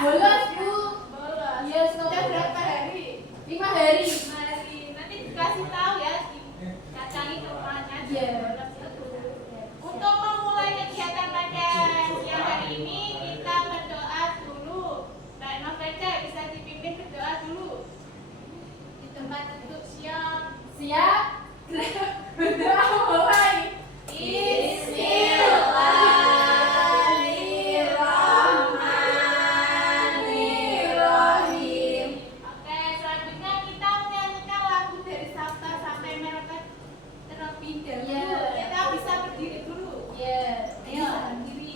Bolos, Bu. Bolos. Iya, Sudah berapa hari? 5 hari. 5 hari. Nanti dikasih tahu ya, dicacangi kemana Iya. bolos itu. Untuk memulai kegiatan pada siang hari ini, kita berdoa dulu. Mbak Noveda bisa dipimpin berdoa dulu. Di tempat duduk siap. Siap? Berdoa mulai. Bismillahirrahmanirrahim. Oke, selanjutnya kita menyanyikan lagu dari Sabta sampai Merauke terlebih dahulu. Iya. Kita bisa berdiri dulu. Iya. Ayo, berdiri.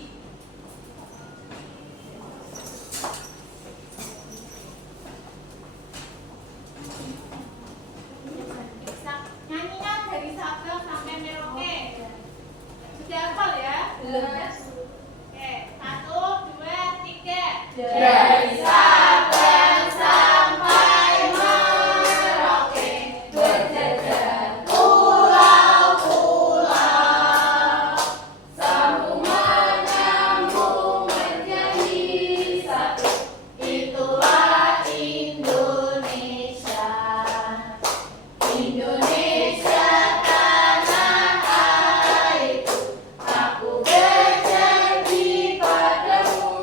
Nyanyinya dari Sabta sampai Merauke. Sudah hafal ya? Belum. Oke, 1, 2, 3. Dari Sabang sampai Merauke, berjajar pulau-pulau, sambung menyambung menjadi satu. Itulah Indonesia. Indonesia tanah airku, aku berjanji padamu.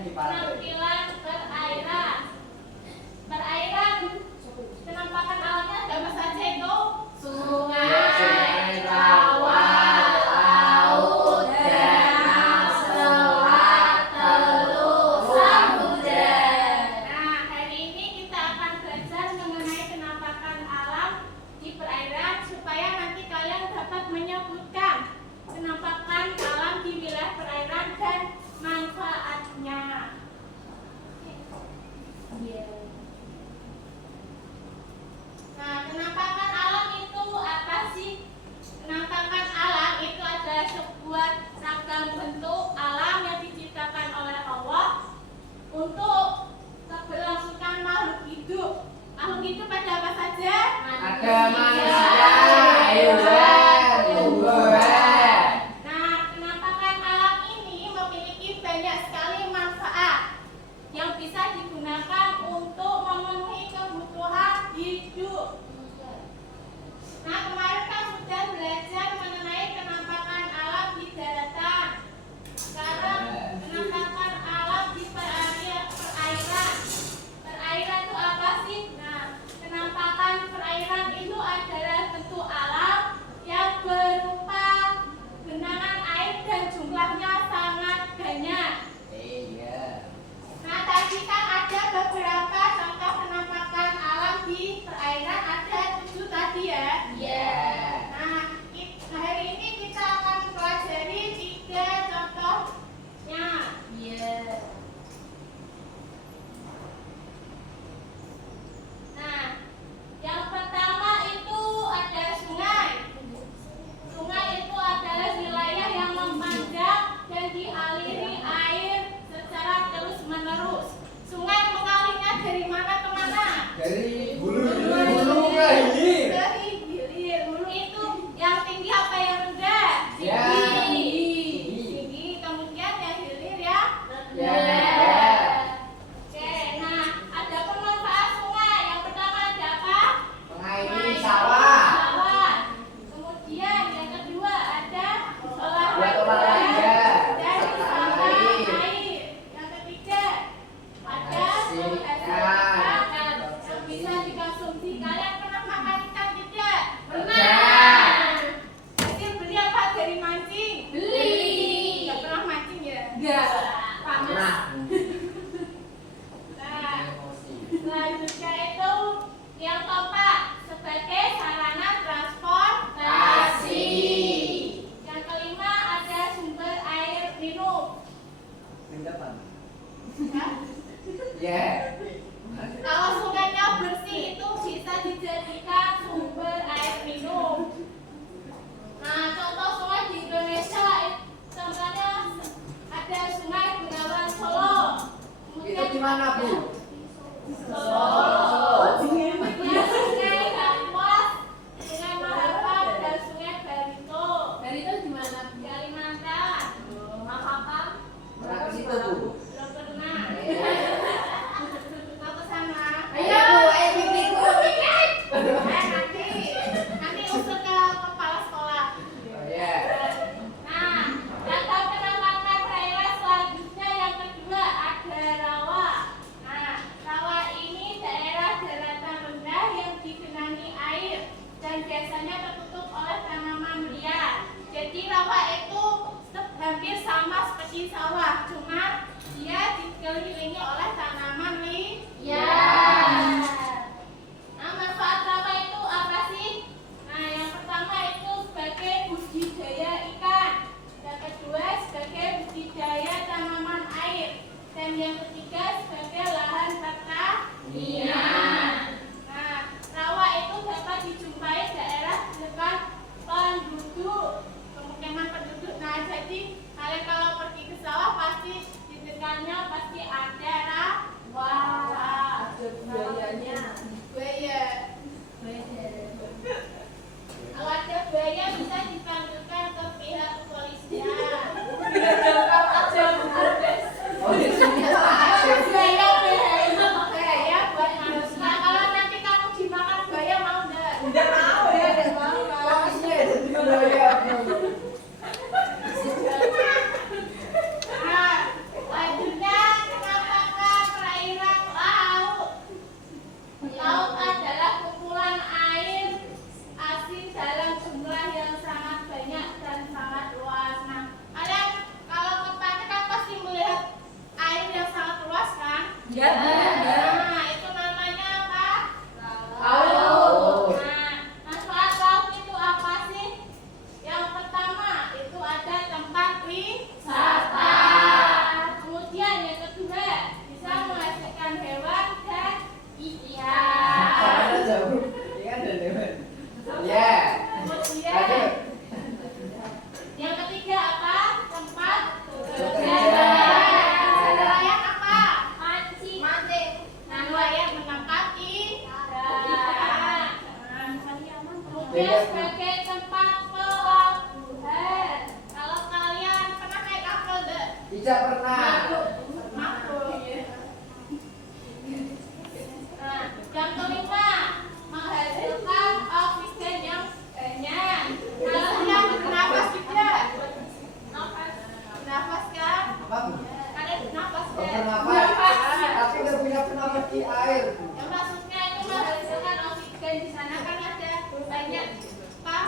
di pantai. Penampilan perairan. Perairan, penampakan alamnya ada apa saja itu? Sungai, rawa, laut, danau, selat, teluk, samudra. Nah, hari ini kita akan belajar mengenai penampakan alam di perairan supaya nanti kalian dapat menyebutkan penampakan alam di wilayah perairan dan manfaatnya. Nah, penampakan alam itu apa sih? Penampakan alam itu adalah sebuah ragam bentuk alam yang diciptakan oleh Allah untuk keberlangsungan makhluk hidup. Makhluk hidup ada apa saja? Ada manusia, hewan, tumbuhan. Nah, penampakan alam ini memiliki banyak sekali manfaat yang bisa digunakan untuk memenuhi kebutuhan hidup. Nah, kemarin kan sudah belajar mengenai penampakan alam di daratan. Sekarang penampakan alam di perairan. Perairan itu apa sih? Nah, penampakan perairan itu adalah bentuk alam yang berupa genangan air dan jumlahnya sangat banyak. Iya. Nah, tadi kan ada beberapa contoh penampakan alam di perairan, ada 7 tadi ya. Iya. Nah, hari ini kita akan pelajari 3 contohnya. Iya. Nah, yang pertama itu ada sungai. Sungai itu adalah wilayah yang memanjang dan dialiri air secara terus-menerus. Sungai mengalirnya dari mana ke mana? Dari hulu ke hilir. Dari hilir. Hulu itu yang tinggi apa yang rendah? Ya. Tinggi. Kemudian yang hilir ya? Ya. Oke, nah ada pemanfaat sungai. Yang pertama ada apa? Mengairi sawah. Sawah. Kemudian yang kedua ada Buat olahraga. dari Pasang pasang air. air. Yang ketiga ada Ikan. ikan yang bisa dikonsumsi. Kalian pernah makan ikan tidak? Pernah. Hasil beli apa dari mancing? Beli. Nggak pernah mancing ya? Enggak. Panas. Nah. Nah, Emosi. selanjutnya itu yang keempat sebagai sarana transportasi. Yang kelima ada sumber air minum. Depan. Ya. Ya. Kalau sungainya bersih itu bisa dijadikan sumber air minum. Nah, contoh sungai di Indonesia contohnya ada Sungai Bengawan Solo. Itu di mana, Bu? Solo. Kemudian Sungai Kapuas, Sungai Mahakam, dan Sungai Barito. Barito di mana? Kalimantan. Mahakam Pernah ke situ, Bu? belum pernah. Mau ke sana? Ayo, pipik. Nanti usul ke kepala sekolah. Oh ya. Nah, data penampakan perairan selanjutnya yang kedua ada rawa. Nah, rawa ini daerah daratan rendah yang digenangi air dan biasanya tertutup oleh tanaman liar. Jadi rawa itu hampir sama seperti sawah, cuma dia dikelilingi oleh tanaman liar. Nah, manfaat rawa itu apa sih? Nah, yang pertama itu sebagai budidaya ikan. Yang kedua sebagai budidaya tanaman air. Dan yang ketiga sebagai lahan pertanian. Nah, rawa itu dapat dijumpai daerah dekat penduduk, pemukiman penduduk. Nah, jadi kalian kalau pergi ke sawah pasti di dekatnya pasti ada rawa. Ada buayanya. Buaya. Kalau ada buaya bisa dipanggilkan ke pihak kepolisian. Oh, di sini Buaya buat manusia. Kalau nanti kamu dimakan buaya mau enggak? Udah mau ya, udah mau. Fokusnya ada di budaya. Nah, selanjutnya Ya. Nah, itu namanya apa? Laut. Nah, manfaat laut itu apa sih? Yang pertama itu ada tempat wisata. Kemudian yang kedua bisa menghasilkan hewan dan ikan. Ada jauh. Ini kan ada lewat. Ya. Kemudian yang ketiga apa? Tempat Bekerja. nelayan apa? Mancing. Nah, nelayan menangkap ikan. Kemudian sebagai tempat pelabuhan. Kalau kalian pernah naik kapal enggak? Tidak pernah. Mabuk. Nah, yang kelima menghasilkan oksigen yang banyak. Kalau yang bernafas juga, bernafas kan? Apa, Bu? Ada bernafas Oh, kan? bernafas. Tapi udah punya penafas di air. Yang maksudnya itu menghasilkan oksigen di sana kan ada banyak apa?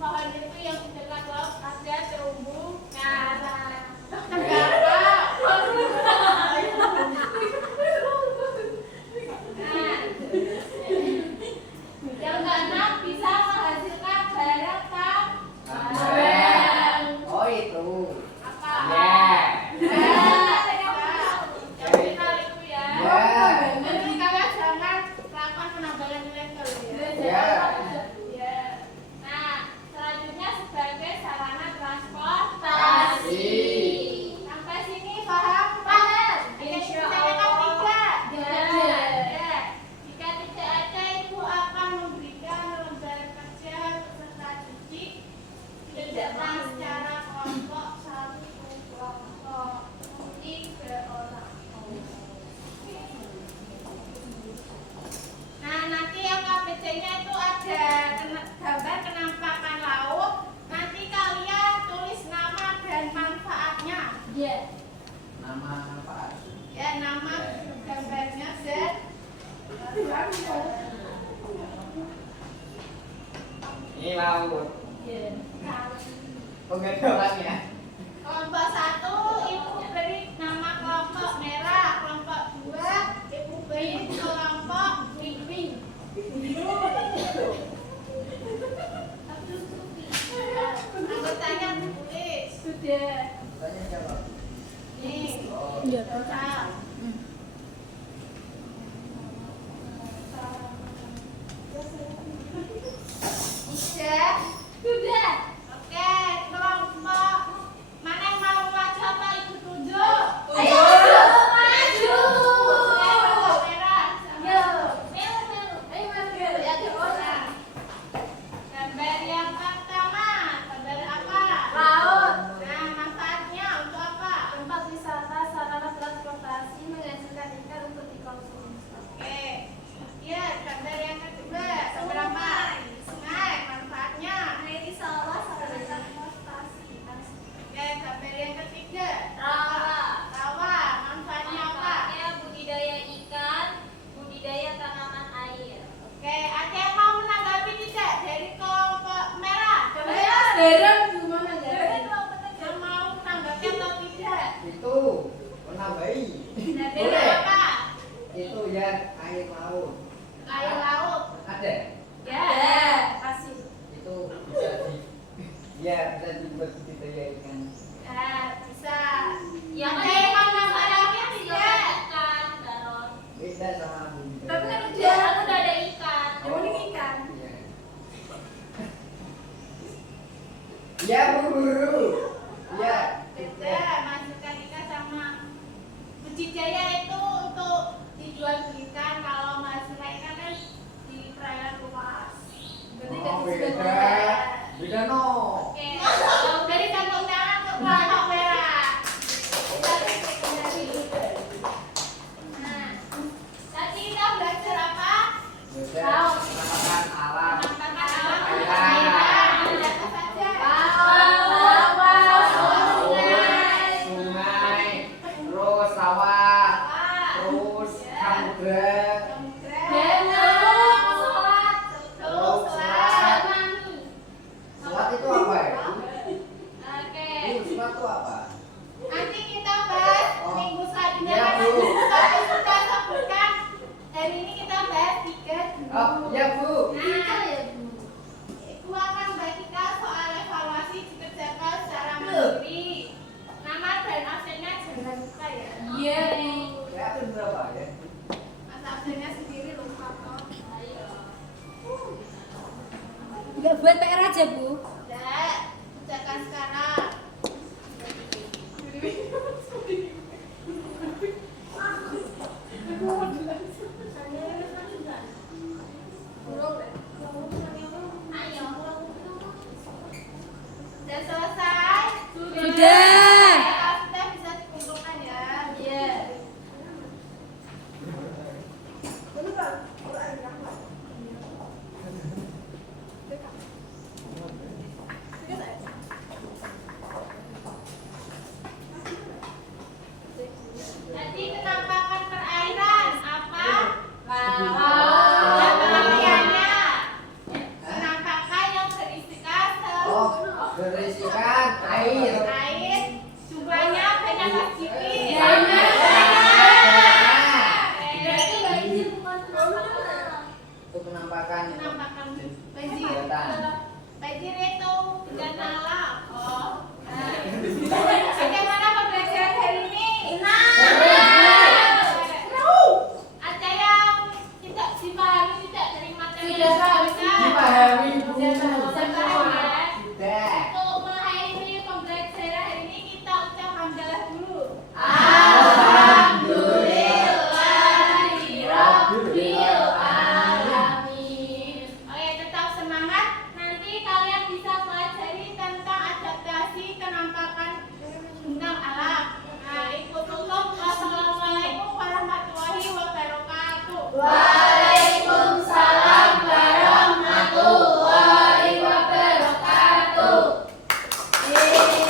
Pohon itu yang di dekat laut ada terumbu karang. Nah, yang keenam bisa menghasilkan barang tambang. Oh, itu. Apa? Ya. Yang final itu ya. Ya. Jadi kalian jangan melakukan penambangan ilegal ya. Ya. Ya. Nah, selanjutnya sebagai sarana transportasi. Sampai sini paham? Paham. Insya Kita Allah. tiga. Ya. Ya. Jika tidak ada ibu akan memberikan lembar kerja peserta didik dikerjakan secara kelompok satu kelompok 3 orang. Nah, nanti yang KBC-nya itu ada gambar penampakan laut. Nanti kalian tulis nama dan manfaatnya. Iya. Nama apa? Ya, nama gambarnya dan Ini laut. Iya. Oh, nggak ada orangnya. kelompok 1 ibu beri nama kelompok merah, kelompok 2 ibu beri kelompok pink. Anggotanya tulis. Sudah. Tanya siapa? Nih. Oh. Total. Sudah. Sudah. Oke, kelompok mana yang mau maju apa ibu tunjuk? Ayo, maju. Kelompok merah. Yo. Ayo maju. Ya, orang. Gambar yang pertama, gambar apa? Laut. Nah, manfaatnya untuk apa? Tempat wisata, sarana transportasi, menghasilkan ikan untuk dikonsumsi. Oke. Ya, gambar yang kedua, seberapa? Sungai, manfaatnya. Ini sawah, sarana transportasi. Oke, gambar yang ketiga. Rawa. Rawa, manfaatnya apa? Manfaatnya budidaya ikan, budidaya tanaman air. Oke, ada yang mau menanggapi tidak dari kelompok merah? Derem gimana ya? Yang mau menanggapi atau tidak? Itu menambahi. Dari Boleh. apa? Itu ya air laut. Air laut. Ada. Ya. Kasih. Itu bisa di. Ya, bisa dibuat budidaya ikan. Bisa. Yang Ada yang mau menanggapi tidak? ikan, garon. Beda sama budidaya. Tapi kan udah ada ikan. Yang Oh, penting ikan. Iya. Ya, Bu Guru. Ya. Beda, masukkan ikan sama budidaya itu untuk dijual belikan. Kalau menghasilkan ikan kan di perairan luas. Berarti Oh, dari beda. sebelah. Beda no. Oke, kalau dari kantong tangan ke kelompok merah. Nah, tadi kita belajar apa? Beda. Laut. Penampakan alam. Penampakan alam, Perairan. perairan, apa saja? Sungai. Sungai, terus sawah, Sawah. terus Ya. samudra, Danau, selat, selat. Selat itu Oh, ya Bu. Bisa ya, Bu? Ibu akan bagikan soal evaluasi dikerjakan secara mandiri. Nama dan absennya jangan lupa ya. Iya, Bu. Ya itu berapa ya? Mas absennya sendiri lupa kok. Ayo. Enggak buat PR aja, Bu.